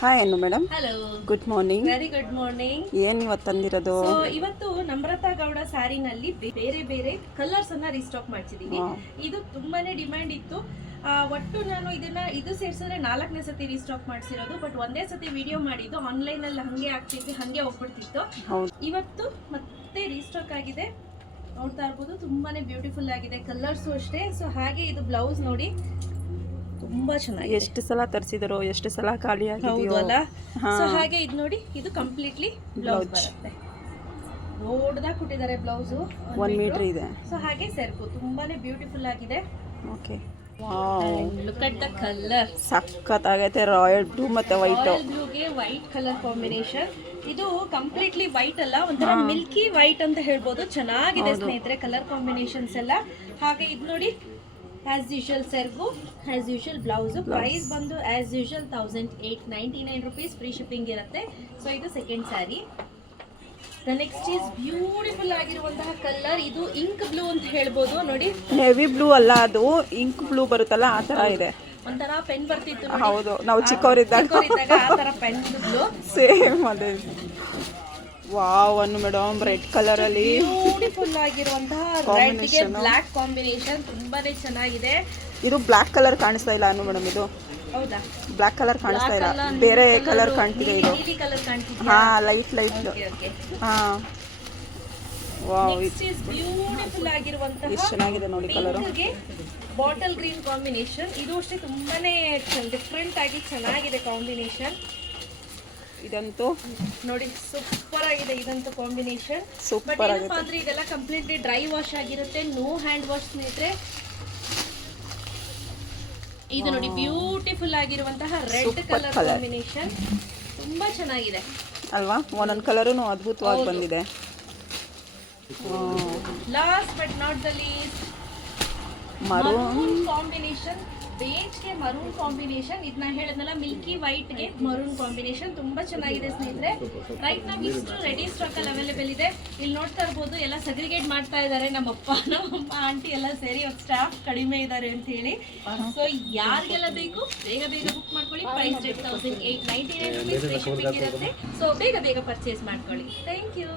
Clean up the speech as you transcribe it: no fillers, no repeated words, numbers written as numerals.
Hi ಅನ್ನು madam. Hello, good morning. Very good morning. ಏನು ಇವತ್ತು ತಂದಿರೋದು? ಸೊ ಇವತ್ತು ನಮ್ರತಾ ಗೌಡ ಸ್ಯಾರಿನಲ್ಲಿ ಬೇರೆ ಬೇರೆ ಕಲರ್ಸ್ ಅನ್ನ ರೀಸ್ಟಾಕ್ ಮಾಡ್ಸಿದೀನಿ. ಇದು ತುಂಬಾನೇ ಡಿಮ್ಯಾಂಡ್ ಇತ್ತು. ಒಟ್ಟು ನಾನು ಇದು ಸೇರ್ಸಿದ್ರೆ 4ನೇ ಸತಿ ರೀಸ್ಟಾಕ್ ಮಾಡಿಸಿರೋದು. ಬಟ್ ಒಂದೇ ಸತಿ ವಿಡಿಯೋ ಮಾಡಿದ್ದು ಆನ್ಲೈನ್ ಅಲ್ಲಿ ಹಂಗೆ ಆಗ್ತಿತ್ತು, ಹಂಗೆ ಹೋಗ್ಬಿಡ್ತಿತ್ತು. ಇವತ್ತು ಮತ್ತೆ ರೀಸ್ಟಾಕ್ ಆಗಿದೆ. ನೋಡ್ತಾ ಇರ್ಬೋದು, ತುಂಬಾನೇ ಬ್ಯೂಟಿಫುಲ್ ಆಗಿದೆ. ಕಲರ್ಸು ಅಷ್ಟೇ. ಸೊ ಹಾಗೆ ಇದು ಬ್ಲೌಸ್ ನೋಡಿ, ತುಂಬಾ ಚೆನ್ನಾಗಿ. ಎಷ್ಟು ಸಲ ತರಿಸಿದರೋ, ಎಷ್ಟು ಸಲ ಖಾಲಿ ಆಗಿದೆಯೋ ಅಲ್ಲ. ಸೊ ಹಾಗೆ ಇದು ನೋಡಿ, ಇದು ಕಂಪ್ಲೀಟ್ಲಿ ಬ್ಲೌಸ್ ಬರುತ್ತೆ. ದೊಡ್ಡದಾಗಿ ಕೊಟ್ಟಿದ್ದಾರೆ ಬ್ಲೌಸ್, 1 ಮೀಟರ್ ಇದೆ. ಸೊ ಹಾಗೆ ಸೆರ್ಕು ತುಂಬಾನೇ ಬ್ಯೂಟಿಫುಲ್ ಆಗಿದೆ. Okay, wow, look at the colour, ಸಖತ್ತಾಗೈತೆ. ರಾಯಲ್ ಬ್ಲೂ ಮತ್ತೆ ವೈಟ್, ರಾಯಲ್ ಬ್ಲೂಗೆ ವೈಟ್ ಕಲರ್ ಕಾಂಬಿನೇಷನ್. ಇದು ಕಂಪ್ಲೀಟ್ಲಿ ವೈಟ್ ಅಲ್ಲ, ಒಂಥರ ಮಿಲ್ಕಿ ವೈಟ್ ಅಂತ ಹೇಳ್ಬೋದು. ಚೆನ್ನಾಗಿದೆ ಸ್ನೇಹಿತರೆ ಕಲರ್ ಕಾಂಬಿನೇಷನ್ಸ್ ಎಲ್ಲ. ಹಾಗೆ ಇದು ನೋಡಿ, ಆಸ್ ಯೂಶುವಲ್ ಸೆರ್ಗು, ಆಸ್ ಯೂಶುವಲ್ ಬ್ಲೌಸ್. ಪ್ರೈಸ್ ಬಂದು as usual 1899 rupees, free shipping ಇರುತ್ತೆ. ಸೊ ಇದು second sari. The next is beautiful ಆಗಿರುವಂತಹ ಕಲರ್. ಇದು ಇಂಕ್ ಬ್ಲೂ ಅಂತ ಹೇಳ್ಬೋದು. ನೋಡಿ, ನೆವಿ ಬ್ಲೂ ಅಲ್ಲ, ಅದು ಇಂಕ್ ಬ್ಲೂ ಬರುತ್ತಲ್ಲ, ಆ ತರ ಇದೆ. ಒಂಥರ ಪೆನ್ ಬರ್ತಿತ್ತು. ಹೌದು, ನಾವು ಚಿಕ್ಕವರಿದ್ದಾಗ ಆ ತರ ಪೆನ್ ಬ್ಲೂ ಸೇಮ್ ಅದೇ. ವಾವ್ ಅನ್ನು ಮೇಡಮ್, ರೆಡ್ ಕಲರ್ ಅಲ್ಲಿ ಬ್ಯೂಟಿಫುಲ್ ಆಗಿರುವಂತಹ ರೆಡ್ ಗೆ ಬ್ಲಾಕ್ ಕಾಂಬಿನೇಷನ್ ತುಂಬಾನೇ ಚೆನ್ನಾಗಿದೆ. ಇದು ಬ್ಲಾಕ್ ಕಲರ್ ಕಾಣಿಸ್ತಾ ಇಲ್ಲ ಅನ್ನು ಮೇಡಮ್. ಇದು ಹೌದಾ? ಬ್ಲಾಕ್ ಕಲರ್ ಕಾಣಿಸ್ತಾ ಇಲ್ಲ, ಬೇರೆ ಕಲರ್ ಕಾಣ್ತಿದೆ. ಇದು ನೀಲಿ ಕಲರ್ ಕಾಣ್ತಿದೆ. ಹಾ, ಲೈಟ್ ಲೈಟ್. ಹಾ, ವಾವ್, ನೆಕ್ಸ್ಟ್ ಇಸ್ ಬ್ಯೂಟಿಫುಲ್ ಆಗಿರುವಂತಹ ಎಷ್ಟು ಚೆನ್ನಾಗಿದೆ ನೋಡಿ ಕಲರ್. Bottle green combination. ಇದು ಅಷ್ಟೇ ತುಂಬಾನೇ ಡಿಫ್ರೆಂಟ್ ಆಗಿ ಚೆನ್ನಾಗಿದೆ ಕಾಂಬಿನೇಷನ್. ಇದಂತೂ ನೋಡಿ, ಸೂಪರ್ ಆಗಿದೆ ಇದಂತೂ ಕಾಂಬಿನೇಷನ್. ಸೂಪರ್ ಆಗಿದೆ. ಆದ್ರೆ ಇದೆಲ್ಲ ಕಂಪ್ಲೀಟ್ಲಿ ಡ್ರೈ ವಾಶ್ ಆಗಿರುತ್ತೆ, ನೋ ಹ್ಯಾಂಡ್ ವಾಶ್ ಸ್ನೇಹಿತರೆ. ಇದು ನೋಡಿ, ಬ್ಯೂಟಿಫುಲ್ ಆಗಿರುವಂತಹ ರೆಡ್ ಕಲರ್ ಕಾಂಬಿನೇಷನ್, ತುಂಬಾ ಚೆನ್ನಾಗಿದೆ ಅಲ್ವಾ? ಒಂದೊಂದು ಕಲರೂ ಅದ್ಭುತವಾಗಿ ಬಂದಿದೆ. Last but not the least, maroon combination. ಬೇಜ್ಗೆ ಮರೂನ್ ಕಾಂಬಿನೇಷನ್. ಇದನ್ನ ಹೇಳಿದ್ನಲ್ಲ, ಮಿಲ್ಕಿ ವೈಟ್ಗೆ ಮರೂನ್ ಕಾಂಬಿನೇಷನ್ ತುಂಬಾ ಚೆನ್ನಾಗಿದೆ ಸ್ನೇಹಿತರೆ. ರೈಟ್ ನಾವು ಇಷ್ಟು ರೆಡಿ ಸ್ಟಾಕ್ ಅಲ್ಲಿ ಅವೈಲೇಬಲ್ ಇದೆ. ಇಲ್ಲಿ ನೋಡ್ತಾ ಇರ್ಬೋದು, ಎಲ್ಲ ಸಗ್ರಿಗೇಟ್ ಮಾಡ್ತಾ ಇದ್ದಾರೆ. ನಮ್ಮಪ್ಪ ನಮ್ಮಮ್ಮ ಆಂಟಿ ಎಲ್ಲ ಸೇರಿ ಸ್ಟಾಫ್ ಕಡಿಮೆ ಇದ್ದಾರೆ ಅಂತ ಹೇಳಿ. ಸೊ ಯಾರಿಗೆಲ್ಲ ಬೇಕು ಬೇಗ ಬೇಗ ಬುಕ್ ಮಾಡ್ಕೊಳ್ಳಿ. Price rate 1899 rupees, free shipping ಇರುತ್ತೆ. ಸೊ ಬೇಗ ಬೇಗ ಪರ್ಚೇಸ್ ಮಾಡ್ಕೊಳ್ಳಿ. Thank you.